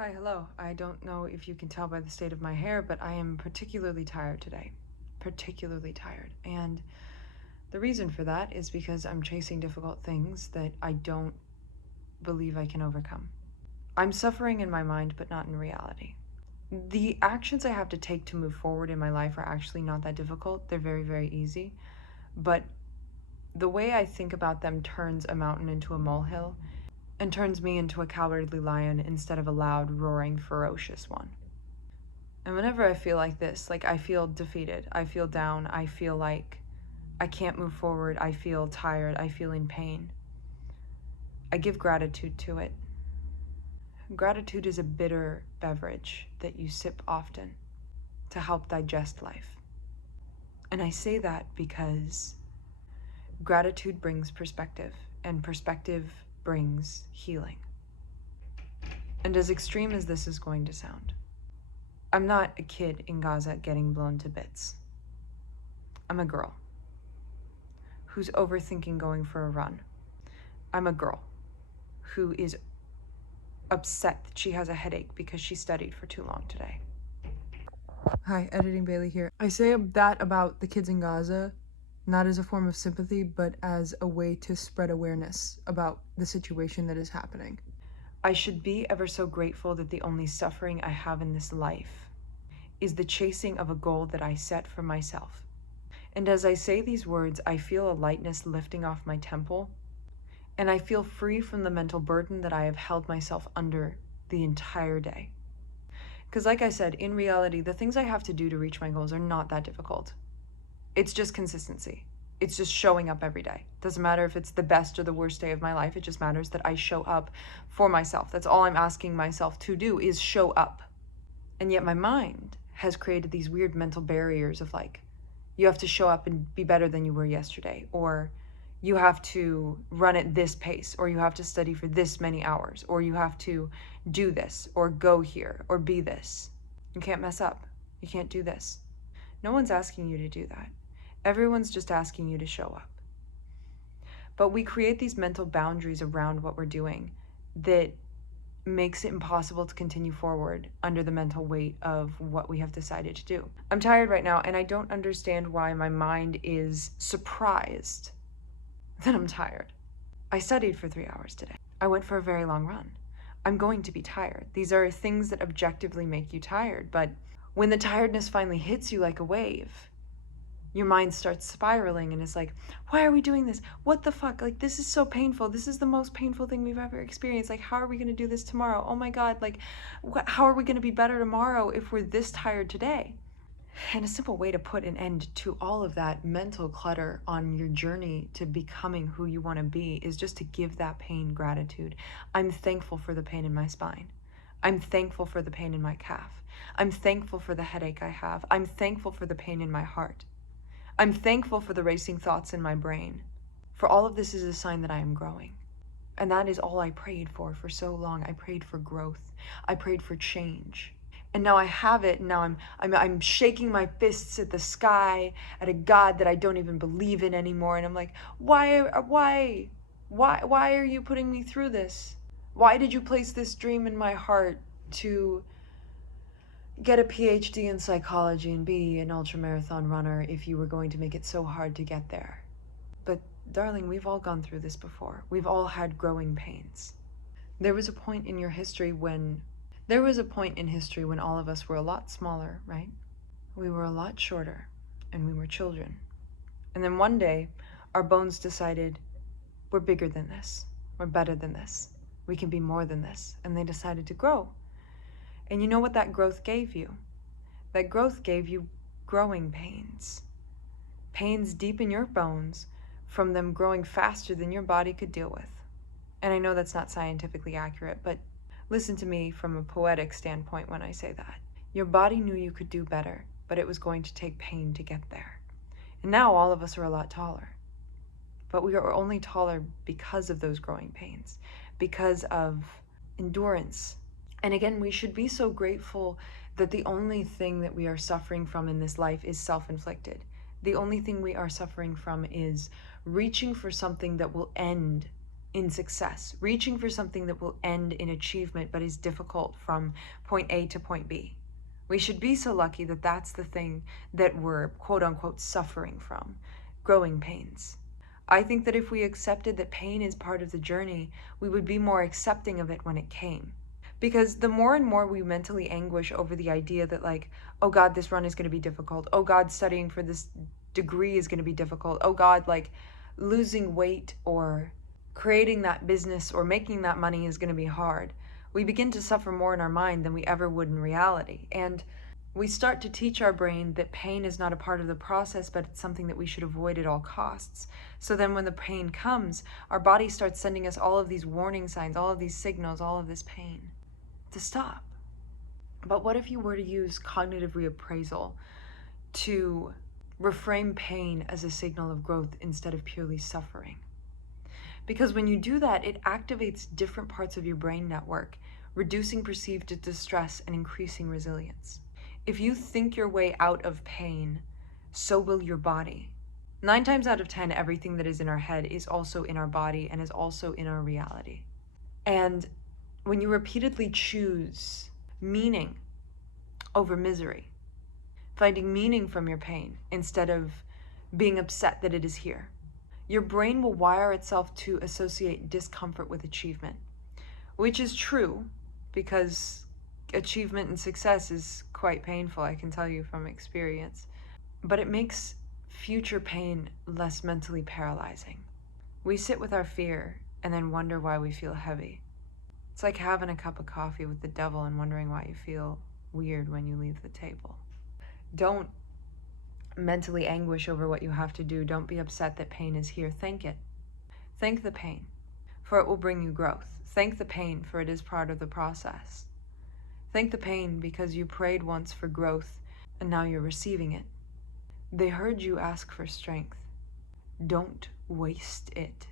Hi, hello. I don't know if you can tell by the state of my hair, but I am particularly tired today. Particularly tired. And the reason for that is because I'm chasing difficult things that I don't believe I can overcome. I'm suffering in my mind, but not in reality. The actions I have to take to move forward in my life are actually not that difficult. They're very, very easy. But the way I think about them turns a mountain into a molehill and turns me into a cowardly lion instead of a loud, roaring, ferocious one. And whenever I feel like this, like I feel defeated, I feel down, I feel like I can't move forward, I feel tired, I feel in pain, I give gratitude to it. Gratitude is a bitter beverage that you sip often to help digest life. And I say that because gratitude brings perspective, and perspective brings healing. And as extreme as this is going to sound, I'm not a kid in Gaza getting blown to bits. I'm a girl who's overthinking going for a run. I'm a girl who is upset that she has a headache because she studied for too long today. Hi, Editing Bailey here. I say that about the kids in Gaza, not as a form of sympathy, but as a way to spread awareness about the situation that is happening. I should be ever so grateful that the only suffering I have in this life is the chasing of a goal that I set for myself. And as I say these words, I feel a lightness lifting off my temple, and I feel free from the mental burden that I have held myself under the entire day. Because like I said, in reality, the things I have to do to reach my goals are not that difficult. It's just consistency. It's just showing up every day. Doesn't matter if it's the best or the worst day of my life. It just matters that I show up for myself. That's all I'm asking myself to do, is show up. And yet my mind has created these weird mental barriers of like, you have to show up and be better than you were yesterday, or you have to run at this pace, or you have to study for this many hours, or you have to do this, or go here, or be this. You can't mess up. You can't do this. No one's asking you to do that. Everyone's just asking you to show up. But we create these mental boundaries around what we're doing that makes it impossible to continue forward under the mental weight of what we have decided to do. I'm tired right now, and I don't understand why my mind is surprised that I'm tired. I studied for 3 hours today. I went for a very long run. I'm going to be tired. These are things that objectively make you tired, but when the tiredness finally hits you like a wave, your mind starts spiraling and it's like, why are we doing this? What the fuck? Like, this is so painful. This is the most painful thing we've ever experienced. Like, how are we going to do this tomorrow? Oh my God, like, how are we going to be better tomorrow if we're this tired today? And a simple way to put an end to all of that mental clutter on your journey to becoming who you want to be is just to give that pain gratitude. I'm thankful for the pain in my spine. I'm thankful for the pain in my calf. I'm thankful for the headache I have. I'm thankful for the pain in my heart. I'm thankful for the racing thoughts in my brain. For all of this is a sign that I am growing. And that is all I prayed for so long. I prayed for growth. I prayed for change. And now I have it, and now I'm shaking my fists at the sky, at a God that I don't even believe in anymore. And I'm like, why are you putting me through this? Why did you place this dream in my heart to get a PhD in psychology and be an ultramarathon runner if you were going to make it so hard to get there? But darling, we've all gone through this before. We've all had growing pains. There was a point in history when all of us were a lot smaller, right? We were a lot shorter, and we were children. And then one day, our bones decided, we're bigger than this. We're better than this. We can be more than this. And they decided to grow. And you know what that growth gave you? That growth gave you growing pains. Pains deep in your bones from them growing faster than your body could deal with. And I know that's not scientifically accurate, but listen to me from a poetic standpoint when I say that. Your body knew you could do better, but it was going to take pain to get there. And now all of us are a lot taller. But we are only taller because of those growing pains, because of endurance. And again, we should be so grateful that the only thing that we are suffering from in this life is self-inflicted. The only thing we are suffering from is reaching for something that will end in success, reaching for something that will end in achievement but is difficult from point A to point B. We should be so lucky that that's the thing that we're quote unquote suffering from, growing pains. I think that if we accepted that pain is part of the journey, we would be more accepting of it when it came. Because the more and more we mentally anguish over the idea that, like, oh God, this run is going to be difficult. Oh God, studying for this degree is going to be difficult. Oh God, like, losing weight or creating that business or making that money is going to be hard. We begin to suffer more in our mind than we ever would in reality. And we start to teach our brain that pain is not a part of the process, but it's something that we should avoid at all costs. So then when the pain comes, our body starts sending us all of these warning signs, all of these signals, all of this pain to stop. But what if you were to use cognitive reappraisal to reframe pain as a signal of growth instead of purely suffering? Because when you do that, it activates different parts of your brain network, reducing perceived distress and increasing resilience. If you think your way out of pain, so will your body. 9 times out of 10, everything that is in our head is also in our body and is also in our reality. And when you repeatedly choose meaning over misery, finding meaning from your pain instead of being upset that it is here, your brain will wire itself to associate discomfort with achievement, which is true because achievement and success is quite painful, I can tell you from experience. But it makes future pain less mentally paralyzing. We sit with our fear and then wonder why we feel heavy. It's like having a cup of coffee with the devil and wondering why you feel weird when you leave the table. Don't mentally anguish over what you have to do. Don't be upset that pain is here. Thank it. Thank the pain, for it will bring you growth. Thank the pain, for it is part of the process. Thank the pain because you prayed once for growth and now you're receiving it. They heard you ask for strength. Don't waste it.